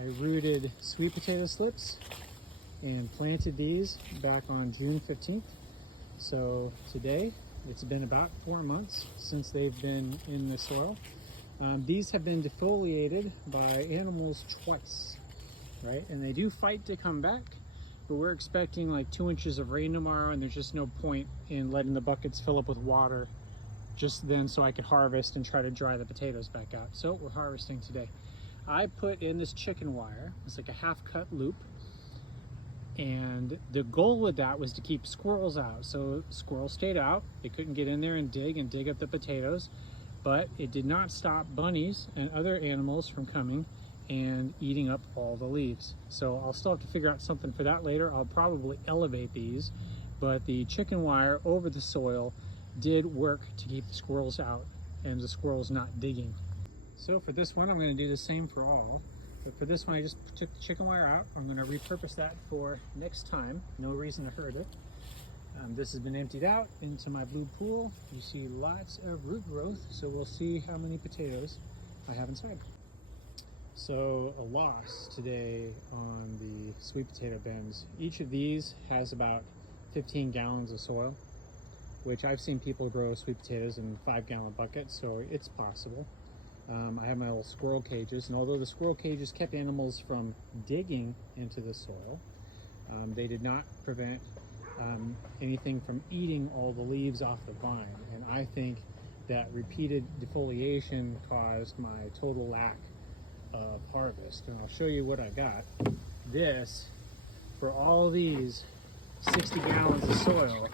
I rooted sweet potato slips and planted these back on June 15th. So today, it's been about 4 months since they've been in the soil. These have been defoliated by animals twice, right? And they do fight to come back, but we're expecting like 2 inches of rain tomorrow, and there's just no point in letting the buckets fill up with water just then so I could harvest and try to dry the potatoes back out. So we're harvesting today. I put in this chicken wire. It's like a half-cut loop. And the goal with that was to keep squirrels out. So squirrels stayed out. They couldn't get in there and dig up the potatoes. But it did not stop bunnies and other animals from coming and eating up all the leaves. So I'll still have to figure out something for that later. I'll probably elevate these, but the chicken wire over the soil did work to keep the squirrels out and the squirrels not digging. So for this one, I'm going to do the same for all. But for this one, I just took the chicken wire out. I'm going to repurpose that for next time. No reason to hurt it. This has been emptied out into my blue pool. You see lots of root growth, so we'll see how many potatoes I have inside. So a loss today on the sweet potato bins. Each of these has about 15 gallons of soil, which I've seen people grow sweet potatoes in 5-gallon buckets, so it's possible. I have my little squirrel cages, and although the squirrel cages kept animals from digging into the soil, they did not prevent anything from eating all the leaves off the vine. And I think that repeated defoliation caused my total lack of harvest. And I'll show you what I got. This, for all these 60 gallons of soil,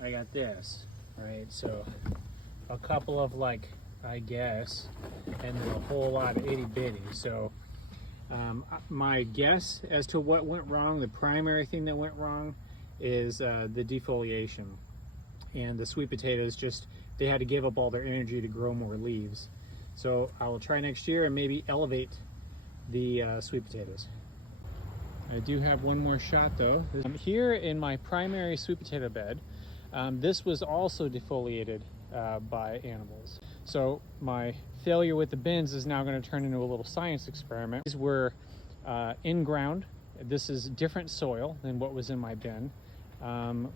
I got this, right? So a couple of, like, I guess, and then a whole lot of itty bitty. So my guess as to what went wrong, the primary thing that went wrong is the defoliation. And the sweet potatoes just, they had to give up all their energy to grow more leaves. So I will try next year and maybe elevate the sweet potatoes. I do have one more shot though. Here in my primary sweet potato bed, this was also defoliated by animals. So my failure with the bins is now going to turn into a little science experiment. These were in ground. This is different soil than what was in my bin.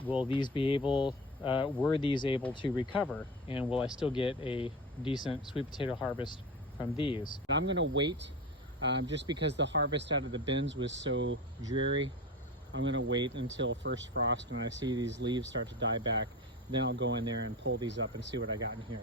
Will these be able, were these able to recover? And will I still get a decent sweet potato harvest from these? I'm going to wait, just because the harvest out of the bins was so dreary. I'm going to wait until first frost when I see these leaves start to die back. Then I'll go in there and pull these up and see what I got in here.